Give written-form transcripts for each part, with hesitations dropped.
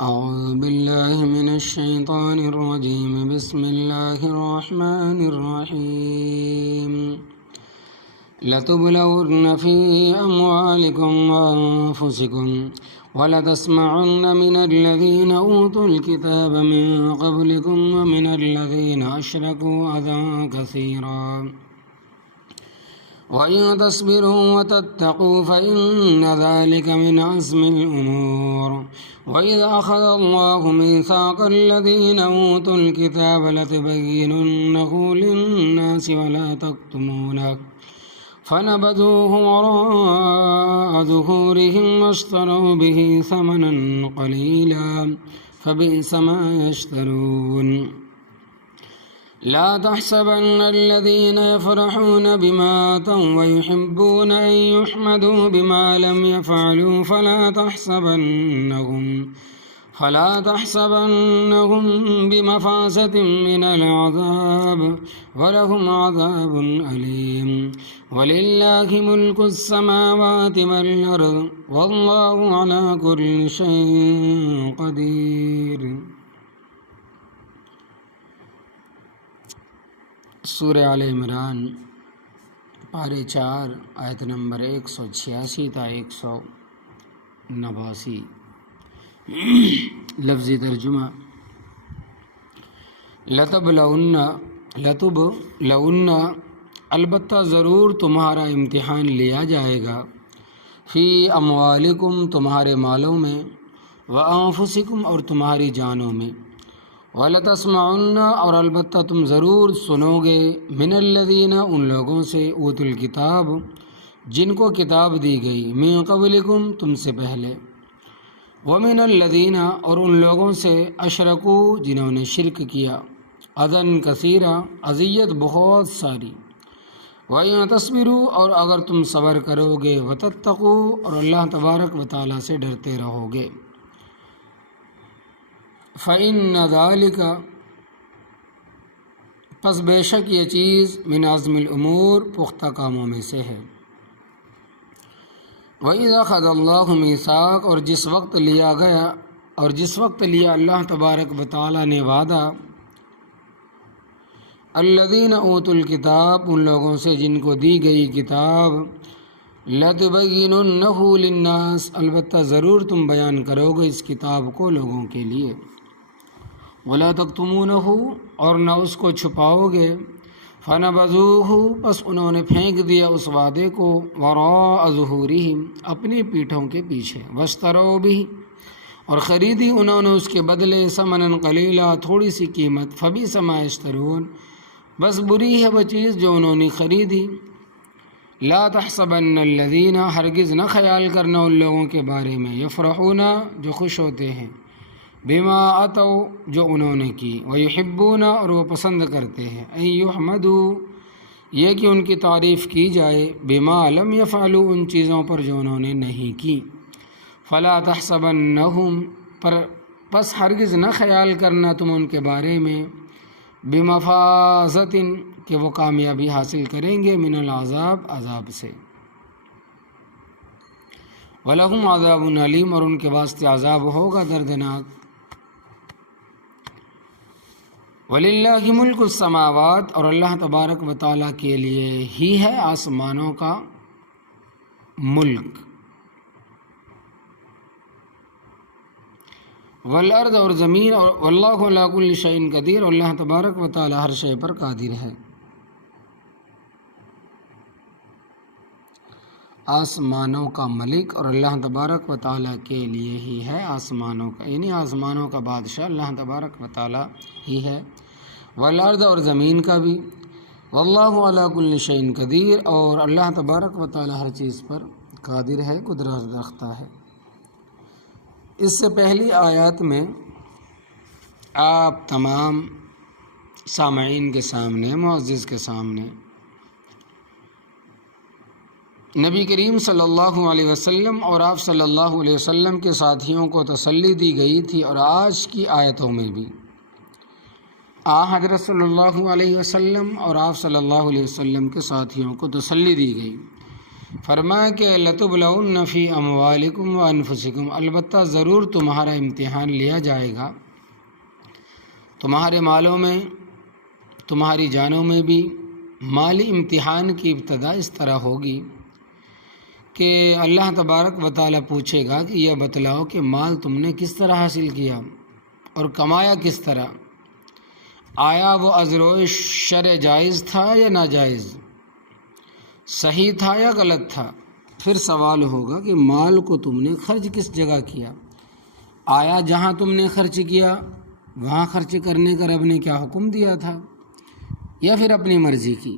أعوذ بالله من الشيطان الرجيم بسم الله الرحمن الرحيم لتبلون في أموالكم وأنفسكم ولتسمعن من الذين أوتوا الكتاب من قبلكم ومن الذين أشركوا أذى كثيرا وإن تصبروا وتتقوا فإن ذلك من عزم الأمور وإذ أخذ الله ميثاق الذين أوتوا الكتاب لتبيننه للناس ولا تكتمونه فنبذوه وراء ظهورهم واشتروا به ثمنا قليلا فبئس ما يشترون لا تحسبن الذين يفرحون بما أتوا ويحبون أن يحمدوا بما لم يفعلوا فلا تحسبنهم بمفازة من العذاب ولهم عذاب أليم ولله ملك السماوات والأرض والله على كل شيء قدير۔ سورہ آل عمران پارے 4 آیت نمبر 186 تا 189۔ لفظی ترجمہ: لتبلون البتہ ضرور تمہارا امتحان لیا جائے گا، فی اموالکم تمہارے مالوں میں، وانفسکم اور تمہاری جانوں میں، وَلَتَسْمَعُنَّ اور البتہ تم ضرور سنو گے، من الذین ان لوگوں سے، اوتوا الکتاب جن کو کتاب دی گئی، من قبلکم تم سے پہلے، ومن الذین اور ان لوگوں سے، اشرکوا جنہوں نے شرک کیا، اذًا کثیرا اذیت بہت ساری، وَإِن تَصْبِرُوا اور اگر تم صبر کرو گے، وَتَتَّقُوا اور اللہ تبارک و تعالیٰ سے ڈرتے رہو گے، فَإِنَّ ذَلِكَ پس بے شک یہ چیز من عزم الامور پختہ کاموں میں سے ہے۔ وَإِذْ أَخَذَ اللَّهُ مِيثَاقَ اور جس وقت لیا اللہ تبارک و تعالیٰ نے وعدہ، الذین اوتوا الکتاب ان لوگوں سے جن کو دی گئی کتاب، لَتُبَيِّنُنَّهُ لِلنَّاسِ البتہ ضرور تم بیان کرو گے اس کتاب کو لوگوں کے لیے، وَلَا تَكْتُمُونَهُ اور نہ اس کو چھپاؤ گے، فَنَبَذُوهُ بس انہوں نے پھینک دیا اس وعدے کو، وَرَاءَ ظُهُورِهِمْ اپنی پیٹھوں کے پیچھے، وَاشْتَرَوْا بِهِ اور خریدی انہوں نے اس کے بدلے، ثَمَنًا قَلِيلًا تھوڑی سی قیمت، فَبِئْسَ مَا يَشْتَرُونَ بس بری ہے وہ چیز جو انہوں نے خریدی۔ لا تحسبن الذین ہرگز نہ خیال کرنا ان لوگوں کے بارے میں، یفرحون جو خوش ہوتے ہیں، بما اتوا جو انہوں نے کی، ویحبون اور وہ پسند کرتے ہیں، ان یحمدوا یہ کہ ان کی تعریف کی جائے، بما لم یفعلوا ان چیزوں پر جو انہوں نے نہیں کی، فلا تحسبنہم پس ہرگز نہ خیال کرنا تم ان کے بارے میں، بمفازۃ کہ وہ کامیابی حاصل کریں گے، من العذاب عذاب سے، وَلَهُمْ عَذَابٌ أَلِيمٌ اور ان کے واسطے عذاب ہوگا دردناک۔ وَلِلَّهِ مُلْكُ السَّمَاوَاتِ اور اللہ تبارک و تعالیٰ کے لیے ہی ہے آسمانوں کا ملک، والارض اور زمین، اور واللہ علی کل شیء قدیر اور اللہ تبارک و تعالیٰ ہر شے پر قادر ہے۔ آسمانوں کا ملک اور اللہ تبارک و تعالیٰ کے لیے ہی ہے آسمانوں کا، یعنی آسمانوں کا بادشاہ اللہ تبارک و تعالیٰ ہی ہے، والارض اور زمین کا بھی، واللہ علی کل شیء قدیر اور اللہ تبارک و تعالیٰ ہر چیز پر قادر ہے، قدرت رکھتا ہے۔ اس سے پہلی آیات میں آپ تمام سامعین کے سامنے، معزز کے سامنے، نبی کریم صلی اللہ علیہ وسلم اور آپ صلی اللہ علیہ وسلم کے ساتھیوں کو تسلی دی گئی تھی، اور آج کی آیتوں میں بھی حضرت صلی اللہ علیہ وسلم اور آپ صلی اللہ علیہ وسلم کے ساتھیوں کو تسلی دی گئی فرمایا کہ لتبلون فی اموالکم و انفسکم، البتہ ضرور تمہارا امتحان لیا جائے گا، تمہارے مالوں میں، تمہاری جانوں میں بھی۔ مالی امتحان کی ابتدا اس طرح ہوگی کہ اللہ تبارک و تعالیٰ پوچھے گا کہ یہ بتلاؤ کہ مال تم نے کس طرح حاصل کیا اور کمایا کس طرح، آیا وہ از روئے شرع جائز تھا یا ناجائز، صحیح تھا یا غلط تھا۔ پھر سوال ہوگا کہ مال کو تم نے خرچ کس جگہ کیا، آیا جہاں تم نے خرچ کیا وہاں خرچ کرنے کا رب نے کیا حکم دیا تھا، یا پھر اپنی مرضی کی،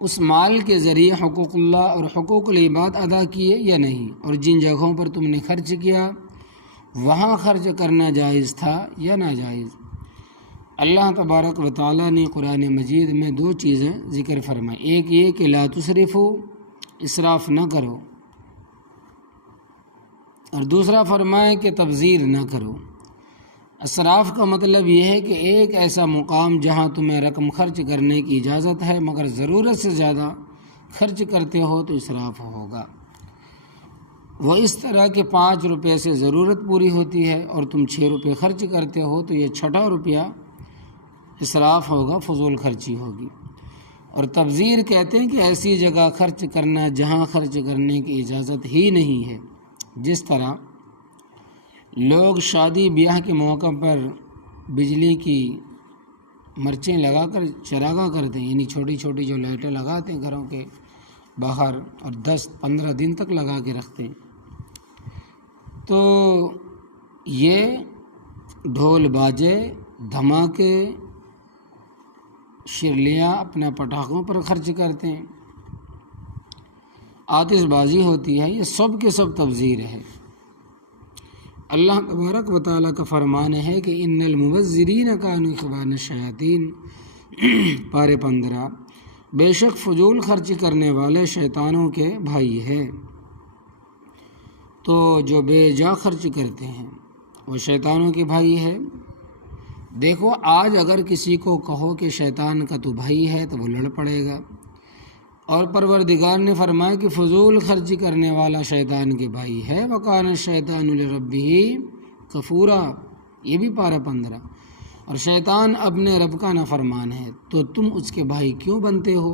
اس مال کے ذریعے حقوق اللہ اور حقوق العباد ادا کیے یا نہیں، اور جن جگہوں پر تم نے خرچ کیا وہاں خرچ کرنا جائز تھا یا ناجائز۔ اللہ تبارک و تعالیٰ نے قرآن مجید میں دو چیزیں ذکر فرمائیں، ایک یہ کہ لا تسرفو، اسراف نہ کرو، اور دوسرا فرمائے کہ تبذیر نہ کرو۔ اسراف کا مطلب یہ ہے کہ ایک ایسا مقام جہاں تمہیں رقم خرچ کرنے کی اجازت ہے مگر ضرورت سے زیادہ خرچ کرتے ہو تو اسراف ہوگا۔ وہ اس طرح کہ 5 روپے سے ضرورت پوری ہوتی ہے اور تم 6 روپے خرچ کرتے ہو تو یہ 6واں روپیہ اسراف ہوگا، فضول خرچی ہوگی۔ اور تبذیر کہتے ہیں کہ ایسی جگہ خرچ کرنا جہاں خرچ کرنے کی اجازت ہی نہیں ہے، جس طرح لوگ شادی بیاہ کے موقع پر بجلی کی مرچیں لگا کر چراغاں کرتے ہیں، یعنی چھوٹی چھوٹی جو لائٹیں لگاتے ہیں گھروں کے باہر اور 10-15 دن تک لگا کے رکھتے ہیں، تو یہ ڈھول باجے، دھماکے، شرلیاں اپنا پٹاخوں پر خرچ کرتے ہیں، آتش بازی ہوتی ہے، یہ سب کے سب تبذیر ہے۔ اللہ تبارک و تعالیٰ کا فرمان ہے کہ ان المبذرین کانوا اخوان الشیاطین، پارے 15، بے شک فضول خرچ کرنے والے شیطانوں کے بھائی ہیں۔ تو جو بے جا خرچ کرتے ہیں وہ شیطانوں کے بھائی ہے۔ دیکھو آج اگر کسی کو کہو کہ شیطان کا تو بھائی ہے تو وہ لڑ پڑے گا، اور پروردگار نے فرمایا کہ فضول خرچ کرنے والا شیطان کے بھائی ہے، وَقَانَ الشَّيْطَانُ لِرَبِّهِ کفورا، یہ بھی پارہ 15۔ اور شیطان اپنے رب کا نافرمان ہے تو تم اس کے بھائی کیوں بنتے ہو؟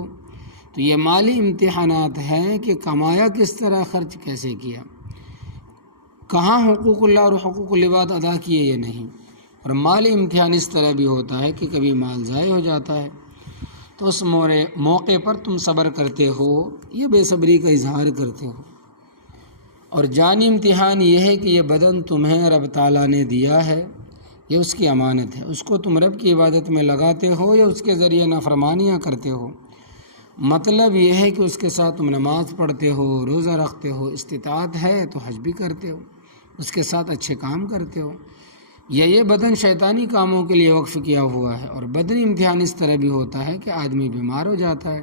تو یہ مالی امتحانات ہیں کہ کمایا کس طرح، خرچ کیسے کیا، کہاں حقوق اللہ اور حقوق العباد ادا کیے یا نہیں۔ اور مالی امتحان اس طرح بھی ہوتا ہے کہ کبھی مال ضائع ہو جاتا ہے تو اس موقع پر تم صبر کرتے ہو یا بے صبری کا اظہار کرتے ہو۔ اور جانی امتحان یہ ہے کہ یہ بدن تمہیں رب تعالیٰ نے دیا ہے، یہ اس کی امانت ہے، اس کو تم رب کی عبادت میں لگاتے ہو یا اس کے ذریعے نافرمانیاں کرتے ہو۔ مطلب یہ ہے کہ اس کے ساتھ تم نماز پڑھتے ہو، روزہ رکھتے ہو، استطاعت ہے تو حج بھی کرتے ہو، اس کے ساتھ اچھے کام کرتے ہو، یا یہ بدن شیطانی کاموں کے لیے وقف کیا ہوا ہے۔ اور بدنی امتحان اس طرح بھی ہوتا ہے کہ آدمی بیمار ہو جاتا ہے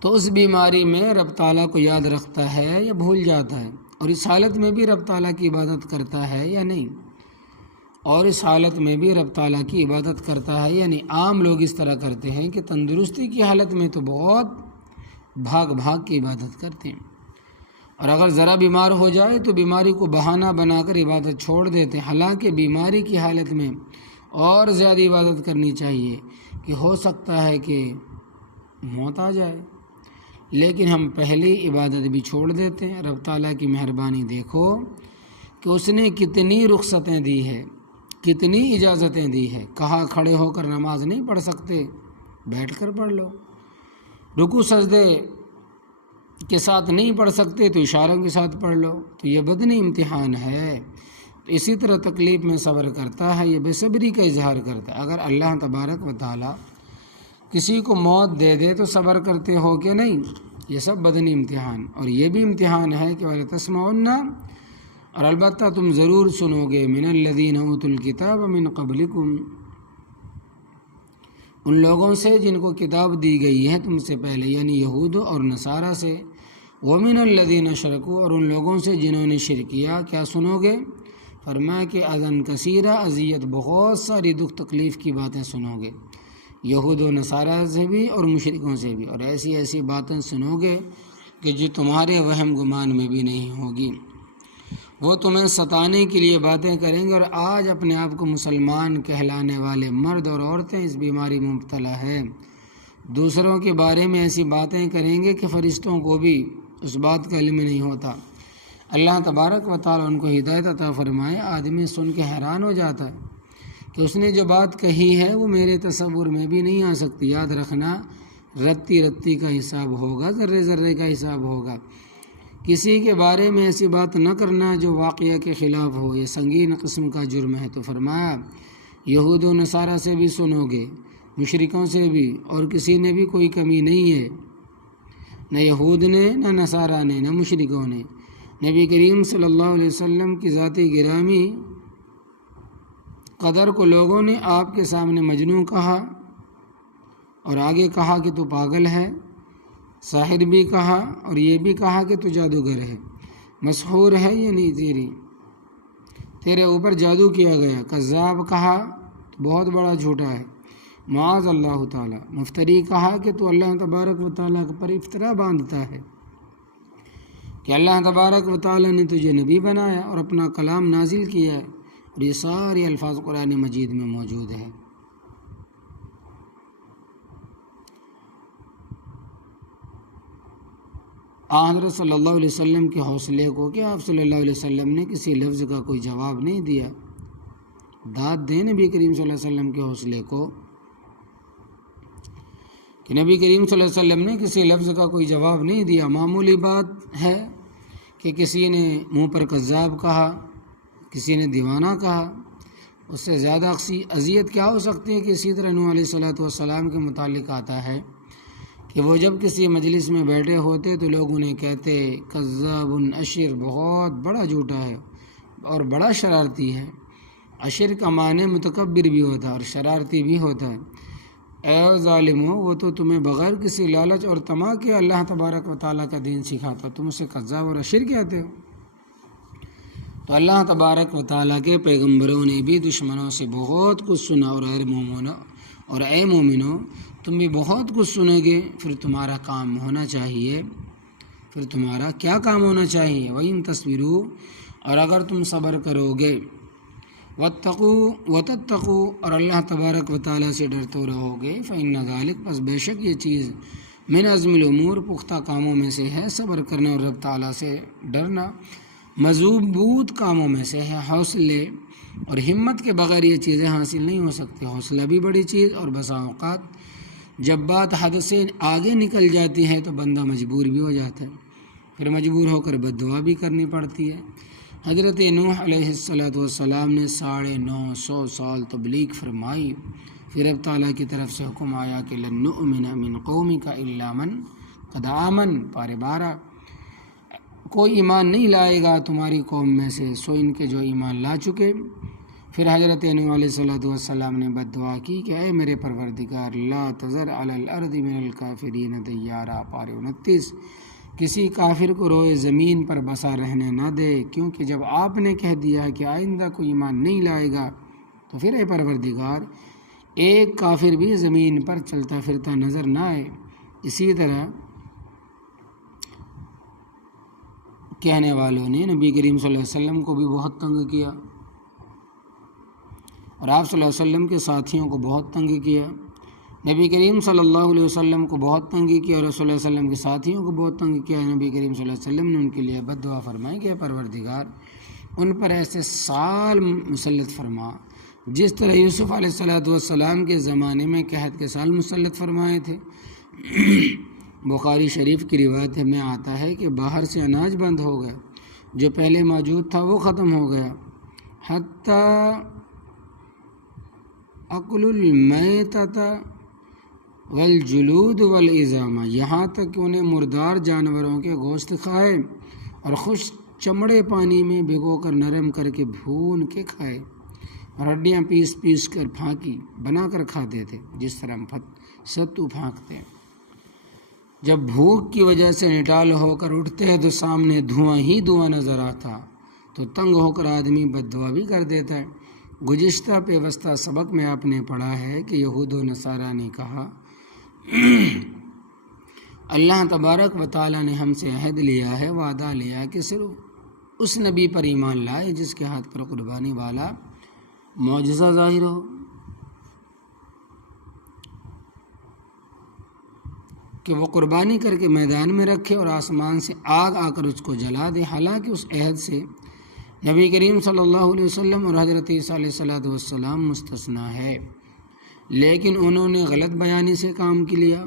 تو اس بیماری میں رب تعالیٰ کو یاد رکھتا ہے یا بھول جاتا ہے، اور اس حالت میں بھی رب تعالیٰ کی عبادت کرتا ہے یا نہیں، اور اس حالت میں بھی رب تعالیٰ کی عبادت کرتا ہے یعنی عام لوگ اس طرح کرتے ہیں کہ تندرستی کی حالت میں تو بہت بھاگ کے عبادت کرتے ہیں، اور اگر ذرا بیمار ہو جائے تو بیماری کو بہانہ بنا کر عبادت چھوڑ دیتے ہیں، حالانکہ بیماری کی حالت میں اور زیادہ عبادت کرنی چاہیے کہ ہو سکتا ہے کہ موت آ جائے، لیکن ہم پہلی عبادت بھی چھوڑ دیتے ہیں۔ رب تعالیٰ کی مہربانی دیکھو کہ اس نے کتنی رخصتیں دی ہے، کتنی اجازتیں دی ہے، کہا کھڑے ہو کر نماز نہیں پڑھ سکتے، بیٹھ کر پڑھ لو، رکوع سجدے کے ساتھ نہیں پڑھ سکتے تو اشاروں کے ساتھ پڑھ لو، تو یہ بدنی امتحان ہے۔ اسی طرح تکلیف میں صبر کرتا ہے، یہ بے صبری کا اظہار کرتا ہے۔ اگر اللہ تبارک و تعالیٰ کسی کو موت دے دے تو صبر کرتے ہو کہ نہیں، یہ سب بدنی امتحان۔ اور یہ بھی امتحان ہے کہ وَلَتَسْمَعُنَّ، اور البتہ تم ضرور سنو گے، مِنَ الَّذِينَ أُوتُوا الْكِتَابَ مِنْ قَبْلِكُمْ، ان لوگوں سے جن کو کتاب دی گئی ہے تم سے پہلے، یعنی یہود اور نصارہ سے، وَمِنَ الَّذِينَ أَشْرَكُوا، اور ان لوگوں سے جنہوں نے شرک کیا۔ کیا سنو گے؟ فرمایا کہ اذًا کثیرہ، اذیت بہت ساری، دکھ تکلیف کی باتیں سنو گے، یہود و نصارہ سے بھی اور مشرکوں سے بھی، اور ایسی ایسی باتیں سنو گے کہ جو تمہارے وہم گمان میں بھی نہیں ہوگی۔ وہ تمہیں ستانے کے لیے باتیں کریں گے، اور آج اپنے آپ کو مسلمان کہلانے والے مرد اور عورتیں اس بیماری میں مبتلا ہیں۔ دوسروں کے بارے میں ایسی باتیں کریں گے کہ فرشتوں کو بھی اس بات کا علم نہیں ہوتا۔ اللہ تبارک و تعالیٰ ان کو ہدایت عطا فرمائے۔ آدمی سن کے حیران ہو جاتا ہے کہ اس نے جو بات کہی ہے وہ میرے تصور میں بھی نہیں آ سکتی۔ یاد رکھنا، رتی رتی کا حساب ہوگا، ذرے ذرے کا حساب ہوگا۔ کسی کے بارے میں ایسی بات نہ کرنا جو واقعہ کے خلاف ہو، یہ سنگین قسم کا جرم ہے۔ تو فرمایا یہود و نصارہ سے بھی سنو گے، مشرکوں سے بھی، اور کسی نے بھی کوئی کمی نہیں ہے، نہ یہود نے، نہ نصارہ نے، نہ مشرکوں نے۔ نبی کریم صلی اللہ علیہ وسلم کی ذاتی گرامی قدر کو لوگوں نے آپ کے سامنے مجنون کہا، اور آگے کہا کہ تو پاگل ہے، ساحر بھی کہا، اور یہ بھی کہا کہ تو جادوگر ہے، مسحور ہے یہ نہیں، تیرے اوپر جادو کیا گیا، کذاب کہا تو بہت بڑا جھوٹا ہے، معاذ اللہ تعالیٰ، مفتری کہا کہ تو اللہ تبارک و تعالیٰ پر افترا باندھتا ہے، کہ اللہ تبارک و تعالیٰ نے تجھے نبی بنایا اور اپنا کلام نازل کیا ہے، اور یہ سارے الفاظ قرآن مجید میں موجود ہیں۔ حضرت صلی اللہ علیہ وسلم کے حوصلے کو کہ آپ صلی اللہ علیہ وسلم نے کسی لفظ کا کوئی جواب نہیں دیا، داد دیں نبی کریم صلی اللہ علیہ وسلم کے حوصلے کو کہ نبی کریم صلی اللہ علیہ وسلم نے کسی لفظ کا کوئی جواب نہیں دیا۔ معمولی بات ہے کہ کسی نے منہ پر کذاب کہا، کسی نے دیوانہ کہا، اس سے زیادہ اذیت کیا ہو سکتی ہے؟ کہ اسی طرح نوح علیہ السلام کے متعلق آتا ہے کہ وہ جب کسی مجلس میں بیٹھے ہوتے تو لوگ انہیں کہتے کذاب اشر، بہت بڑا جھوٹا ہے اور بڑا شرارتی ہے۔ اشر کا معنی متکبر بھی ہوتا ہے اور شرارتی بھی ہوتا ہے۔ اے ظالمو، وہ تو تمہیں بغیر کسی لالچ اور طمع کے اللہ تبارک و تعالیٰ کا دین سکھاتا، تم اسے کذاب اور اشر کہتے ہو۔ تو اللہ تبارک و تعالیٰ کے پیغمبروں نے بھی دشمنوں سے بہت کچھ سنا، اور اے مومنو تم بھی بہت کچھ سنو گے۔ پھر تمہارا کام ہونا چاہیے، پھر تمہارا کیا کام ہونا چاہیے؟ وَإِن تَصْبِرُوا، اور اگر تم صبر کرو گے، وَاتَّقُوا وَتَتَّقُوا، اور اللہ تبارک و تعالیٰ سے ڈرتے رہو گے، فَإِنَّ ذَلِكَ، بس بے شک یہ چیز من عزم الامور، پختہ کاموں میں سے ہے۔ صبر کرنا اور رب تعالیٰ سے ڈرنا مضبوط کاموں میں سے ہے۔ حوصلے اور ہمت کے بغیر یہ چیزیں حاصل نہیں ہو سکتی۔ حوصلہ بھی بڑی چیز، اور بسا اوقات جب بات حد سے آگے نکل جاتی ہے تو بندہ مجبور بھی ہو جاتا ہے، پھر مجبور ہو کر بد دعا بھی کرنی پڑتی ہے۔ حضرت نوح علیہ السلام نے 950 سال تبلیغ فرمائی، پھر اب تعالیٰ کی طرف سے حکم آیا کہ لن نؤمن من قومک الا من قد آمن، پارے 12، کوئی ایمان نہیں لائے گا تمہاری قوم میں سے سو ان کے جو ایمان لا چکے۔ پھر حضرت نوح علیہ السلام نے بد دعا کی کہ اے میرے پروردگار، لا تذر علی الارض من الکافرین دیارا، پارے 29، کسی کافر کو روئے زمین پر بسا رہنے نہ دے، کیونکہ جب آپ نے کہہ دیا کہ آئندہ کوئی ایمان نہیں لائے گا تو پھر اے پروردگار ایک کافر بھی زمین پر چلتا پھرتا نظر نہ آئے۔ اسی طرح کہنے والوں نے نبی کریم صلی اللہ علیہ وسلم کو بھی بہت تنگ کیا، اور آپ صلی اللہ علیہ وسلم کے ساتھیوں کو بہت تنگ کیا۔ نبی کریم صلی اللہ علیہ وسلم کو بہت تنگ کیا اور رسول اللہ صلی اللہ علیہ وسلم کے ساتھیوں کو بہت تنگ کیا۔ نبی کریم صلی اللہ علیہ وسلم نے ان کے لیے بد دعا فرمائی کہ پروردگار ان پر ایسے سال مسلط فرما جس طرح یوسف علیہ السلام کے زمانے میں قحط کے سال مسلط فرمائے تھے۔ بخاری شریف کی روایت میں آتا ہے کہ باہر سے اناج بند ہو گیا، جو پہلے موجود تھا وہ ختم ہو گیا، حتیٰ اکل المیتۃ والجلود والعظام، یہاں تک کہ انہیں مردار جانوروں کے گوشت کھائے اور خشک چمڑے پانی میں بھگو کر نرم کر کے بھون کے کھائے، اور ہڈیاں پیس پیس کر پھانکی بنا کر کھاتے تھے، جس طرح ہم ستو پھانکتے ہیں۔ جب بھوک کی وجہ سے نٹال ہو کر اٹھتے ہیں تو سامنے دھواں ہی دھواں نظر آتا، تو تنگ ہو کر آدمی بد دعا بھی کر دیتا ہے گزشتہ پیوستہ سبق میں آپ نے پڑھا ہے کہ یہود و نصارہ نے کہا اللہ تبارک و تعالیٰ نے ہم سے عہد لیا ہے، وعدہ لیا کہ صرف اس نبی پر ایمان لائے جس کے ہاتھ پر قربانی والا معجزہ ظاہر ہو، کہ وہ قربانی کر کے میدان میں رکھے اور آسمان سے آگ آ کر اس کو جلا دے۔ حالانکہ اس عہد سے نبی کریم صلی اللہ علیہ وسلم اور حضرت عیسیٰ علیہ السلام مستثنیٰ ہے، لیکن انہوں نے غلط بیانی سے کام لیا۔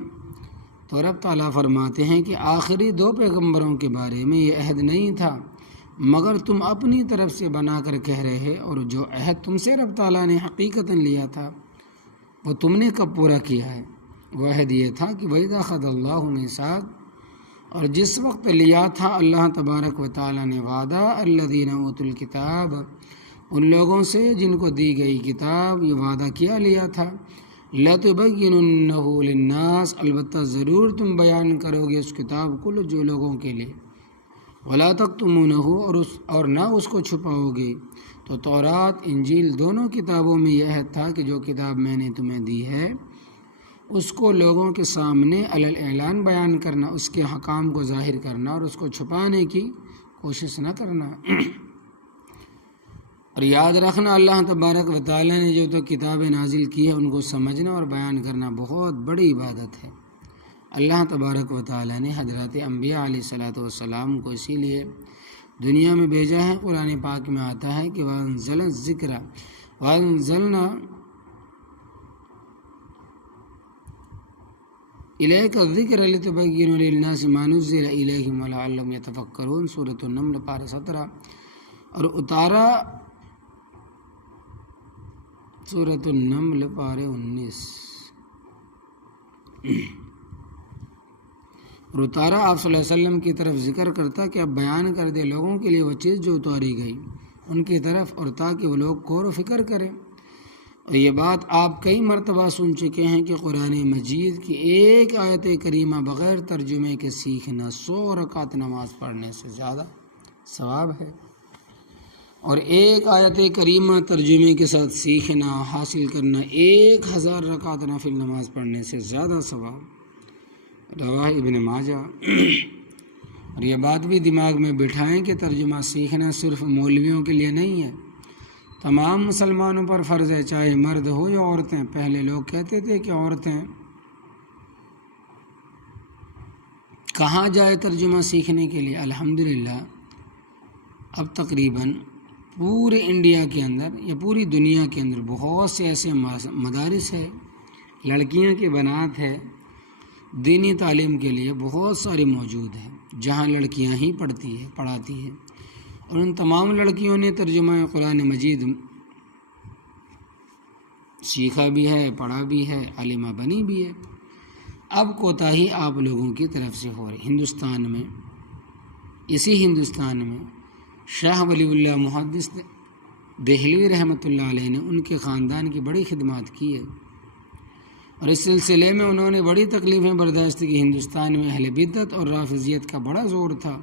تو رب تعالیٰ فرماتے ہیں کہ آخری 2 پیغمبروں کے بارے میں یہ عہد نہیں تھا مگر تم اپنی طرف سے بنا کر کہہ رہے، اور جو عہد تم سے رب تعالیٰ نے حقیقتاً لیا تھا وہ تم نے کب پورا کیا ہے؟ وہ عہد یہ تھا کہ وَإِذَا أَخَذَ اللَّهُ مِيثَاقَ، اور جس وقت لیا تھا اللہ تبارک و تعالیٰ نے وعدہ الذین اوتوا الکتاب، ان لوگوں سے جن کو دی گئی کتاب، یہ وعدہ کیا لیا تھا لَتُبَيِّنُنَّهُ لِلنَّاسِ، البتہ ضرور تم بیان کرو گے اس کتاب کو جو لوگوں کے لیے، وَلَا تَكْتُمُونَهُ، اور نہ اس کو چھپاؤ گے۔ تو تورات انجیل دونوں کتابوں میں یہ عہد تھا کہ جو کتاب میں نے تمہیں دی ہے اس کو لوگوں کے سامنے علی الاعلان بیان کرنا، اس کے حکام کو ظاہر کرنا اور اس کو چھپانے کی کوشش نہ کرنا۔ اور یاد رکھنا اللہ تبارک و تعالیٰ نے جو تو کتابیں نازل کی ہے ان کو سمجھنا اور بیان کرنا بہت بڑی عبادت ہے۔ اللہ تبارک و تعالیٰ نے حضرات انبیاء علیہ السلام کو اسی لیے دنیا میں بھیجا ہے۔ قرآن پاک میں آتا ہے کہ وَأَنزَلَ الذِّكْرَ وَأَنزَلْنَا إِلَيْكَ الذِّكْرَ لِتُبَيِّنَ لِلنَّاسِ مَا نُزِّلَ إِلَيْهِمْ وَلَعَلَّهُمْ يَتَفَكَّرُونَ، سورۃ النمل پارہ 17، اور اتارا سورۃ النمل پارہ 19، اور اتارا آپ صلی اللہ علیہ وسلم کی طرف ذکر کرتا کہ اب بیان کر دے لوگوں کے لیے وہ چیز جو اتاری گئی ان کی طرف، اور تاکہ وہ لوگ غور و فکر کریں۔ اور یہ بات آپ کئی مرتبہ سن چکے ہیں کہ قرآن مجید کی ایک آیت کریمہ بغیر ترجمے کے سیکھنا 100 رکعت نماز پڑھنے سے زیادہ ثواب ہے، اور ایک آیت کریمہ ترجمے کے ساتھ سیکھنا حاصل کرنا 1000 رکعت نفل نماز پڑھنے سے زیادہ ثواب، رواہ ابن ماجہ۔ اور یہ بات بھی دماغ میں بٹھائیں کہ ترجمہ سیکھنا صرف مولویوں کے لیے نہیں ہے، تمام مسلمانوں پر فرض ہے، چاہے مرد ہو یا عورتیں۔ پہلے لوگ کہتے تھے کہ عورتیں کہاں جائے ترجمہ سیکھنے کے لیے، الحمدللہ اب تقریباً پورے انڈیا کے اندر یا پوری دنیا کے اندر بہت سے ایسے مدارس ہے، لڑکیاں کے بنات ہے، دینی تعلیم کے لیے بہت ساری موجود ہیں جہاں لڑکیاں ہی پڑھاتی ہیں، اور ان تمام لڑکیوں نے ترجمہ قرآن مجید سیکھا بھی ہے، پڑھا بھی ہے، عالمہ بنی بھی ہے۔ اب کوتاہی آپ لوگوں کی طرف سے ہو رہی۔ ہندوستان میں، اسی ہندوستان میں شاہ ولی اللہ محدث دہلوی رحمۃ اللہ علیہ نے ان کے خاندان کی بڑی خدمات کی ہے، اور اس سلسلے میں انہوں نے بڑی تکلیفیں برداشت کی۔ ہندوستان میں اہل بدعت اور رافضیت کا بڑا زور تھا۔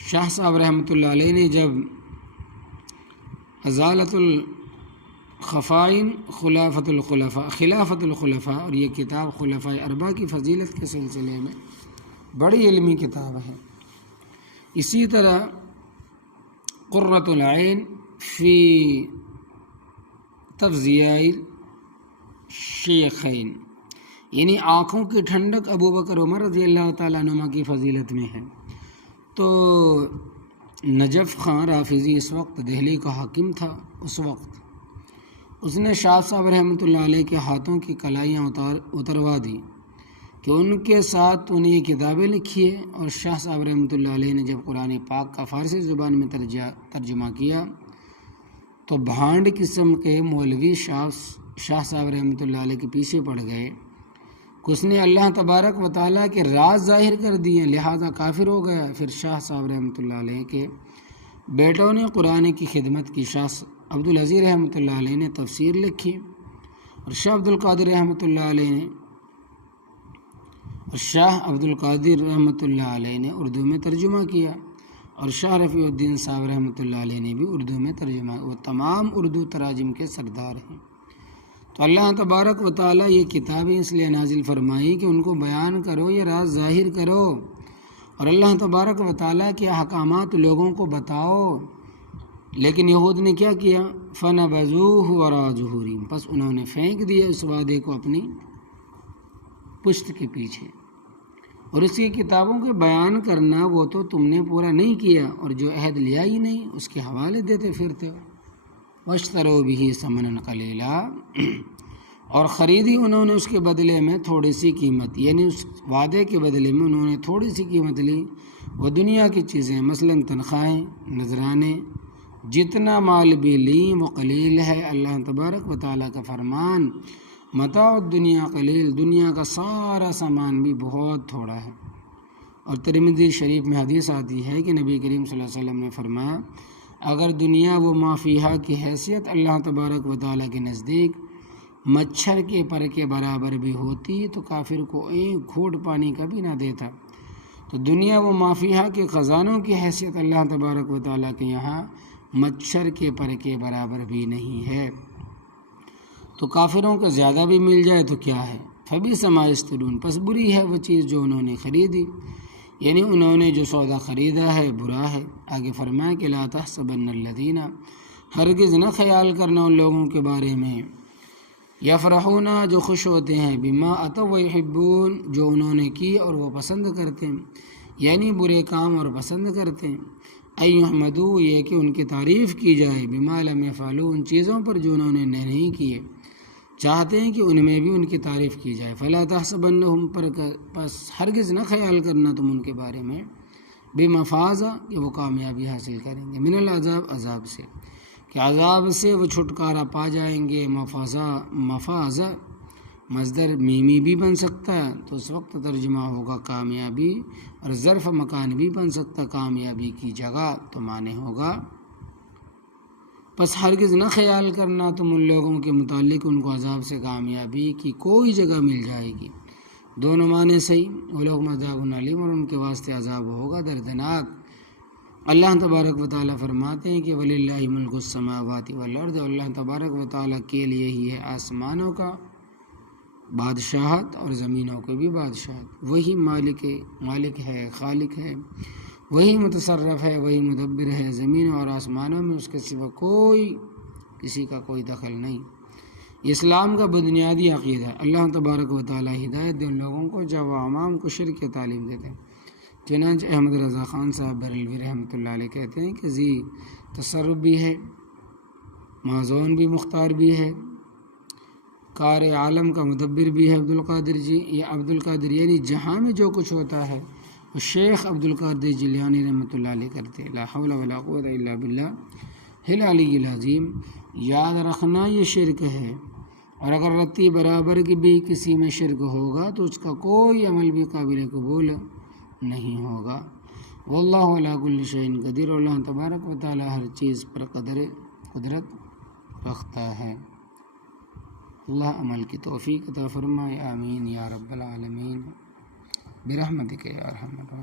شاہ صاحب رحمۃ اللہ علیہ نے جب ازالۃ الخفائن خلافت الخلفاء، اور یہ کتاب خلفاء اربعہ کی فضیلت کے سلسلے میں بڑی علمی کتاب ہے۔ اسی طرح قرۃ العین فی تفضیل شیخین، یعنی آنکھوں کی ٹھنڈک ابو بکر عمر رضی اللہ تعالیٰ عنہما کی فضیلت میں ہے۔ تو نجف خان رافضی اس وقت دہلی کا حاکم تھا، اس وقت اس نے شاہ صاحب رحمۃ اللہ علیہ کے ہاتھوں کی کلائیاں اتروا دی کہ ان کے ساتھ انہیں یہ کتابیں لکھی ہے، اور شاہ صاحب رحمۃ اللہ علیہ نے جب قرآن پاک کا فارسی زبان میں ترجمہ کیا تو بھانڈ قسم کے مولوی شاہ صاحب رحمۃ اللہ علیہ کے پیچھے پڑ گئے کہ اس نے اللہ تبارک و تعالیٰ کے راز ظاہر کر دیے، لہذا کافر ہو گیا۔ پھر شاہ صاحب رحمۃ اللہ علیہ کے بیٹوں نے قرآن کی خدمت کی۔ شاہ عبدالعزیز رحمۃ اللہ علیہ نے تفسیر لکھی، اور شاہ عبدالقادر رحمۃ اللہ علیہ نے اردو میں ترجمہ کیا، اور شاہ رفیع الدین صاحب رحمۃ اللہ علیہ نے بھی اردو میں ترجمہ، وہ تمام اردو تراجم کے سردار ہیں۔ تو اللہ تبارک و تعالیٰ یہ کتابیں اس لیے نازل فرمائی کہ ان کو بیان کرو، یہ راز ظاہر کرو، اور اللہ تبارک و تعالیٰ کے احکامات لوگوں کو بتاؤ۔ لیکن یہود نے کیا کیا؟ فَنَبَذُوهُ وَرَاءَ ظُهُورِهِمْ، پس انہوں نے پھینک دیا اس وعدے کو اپنی پشت کے پیچھے، اور اس کی کتابوں کے بیان کرنا وہ تو تم نے پورا نہیں کیا، اور جو عہد لیا ہی نہیں اس کے حوالے دیتے پھرتے ہو۔ وَاشْتَرَوْا بِهِ ثَمَنًا قَلِيلًا، اور خریدی انہوں نے اس کے بدلے میں تھوڑی سی قیمت، یعنی اس وعدے کے بدلے میں انہوں نے تھوڑی سی قیمت لی۔ وہ دنیا کی چیزیں، مثلاً تنخواہیں، نذرانے، جتنا مال بھی لیں وہ قلیل ہے۔ اللہ تبارک و تعالیٰ کا فرمان، متاع الدنیا قلیل، دنیا کا سارا سامان بھی بہت تھوڑا ہے۔ اور ترمذی شریف میں حدیث آتی ہے کہ نبی کریم صلی اللہ علیہ وسلم نے فرمایا، اگر دنیا و ما فیہا کی حیثیت اللہ تبارک و تعالیٰ کے نزدیک مچھر کے پر کے برابر بھی ہوتی تو کافر کو ایک گھونٹ پانی کا بھی نہ دیتا۔ تو دنیا و ما فیہا کے خزانوں کی حیثیت اللہ تبارک و تعالیٰ کے یہاں مچھر کے پر کے برابر بھی نہیں ہے۔ تو کافروں کو زیادہ بھی مل جائے تو کیا ہے؟ فَبِئْسَ مَا يَشْتَرُونَ، پس بری ہے وہ چیز جو انہوں نے خریدی، یعنی انہوں نے جو سودا خریدا ہے برا ہے۔ آگے فرمایا کہ لَا تَحْسَبَنَّ الَّذِينَ، ہرگز نہ خیال کرنا ان لوگوں کے بارے میں، یفرحون جو خوش ہوتے ہیں، بما اتوا ویحبون جو انہوں نے کی اور وہ پسند کرتے ہیں، یعنی برے کام اور پسند کرتے ہیں، ایحمدوا یہ کہ ان کی تعریف کی جائے، بما لم یفعلوا ان چیزوں پر جو انہوں نے نہیں کیے، چاہتے ہیں کہ ان میں بھی ان کی تعریف کی جائے۔ فلا تحسبنہم، پر پس ہرگز نہ خیال کرنا تم ان کے بارے میں، بمفازہ کہ وہ کامیابی حاصل کریں گے، من العذاب عذاب سے، کہ عذاب سے وہ چھٹکارا پا جائیں گے۔ مفازہ مصدر میمی بھی بن سکتا ہے تو اس وقت ترجمہ ہوگا کامیابی، اور ظرف مکان بھی بن سکتا کامیابی کی جگہ، تو معنی ہوگا پس ہرگز نہ خیال کرنا تم ان لوگوں کے متعلق ان کو عذاب سے کامیابی کی کوئی جگہ مل جائے گی، دونوں معنی صحیح۔ وَلَهُمْ عَذَابٌ عَلِيمٌ، اور ان کے واسطے عذاب ہوگا دردناک۔ اللہ تبارک و تعالیٰ فرماتے ہیں کہ وَلِلَّهِ مُلْكُ السَّمَاوَاتِ وَالْأَرْضِ، اللہ تبارک و تعالیٰ کے لیے ہی ہے آسمانوں کا بادشاہت اور زمینوں کے بھی بادشاہت، وہی مالک ہے، خالق ہے، وہی متصرف ہے، وہی مدبر ہے۔ زمینوں اور آسمانوں میں اس کے سوا کسی کا کوئی دخل نہیں۔ اسلام کا بنیادی عقیدہ ہے۔ اللہ تبارک و تعالیٰ ہدایت دے ان لوگوں کو جب وہ عوام کو شرک کی تعلیم دیتے ہیں۔ چنانچہ احمد رضا خان صاحب بریلوی رحمۃ اللہ علیہ کہتے ہیں کہ ذی تصرف بھی ہے، معزون بھی مختار بھی ہے، کار عالم کا مدبر بھی ہے عبدالقادر جی۔ یہ عبدالقادر یعنی جہاں میں جو کچھ ہوتا ہے وہ شیخ عبدالقادر جیلانی رحمۃ اللہ علیہ کرتے۔ لا حول ولا قوت الا باللہ العلی العظیم۔ یاد رکھنا یہ شرک ہے، اور اگر رتی برابر کی بھی کسی میں شرک ہوگا تو اس کا کوئی عمل بھی قابل قبول نہیں ہوگا۔ واللہ علی کل شیء قدیر، اللہ تبارک و تعالی ہر چیز پر قدرت رکھتا ہے۔ اللہ عمل کی توفیق عطا فرمائے، آمین یا رب العالمین، برحمتک یا ارحم الراحمین۔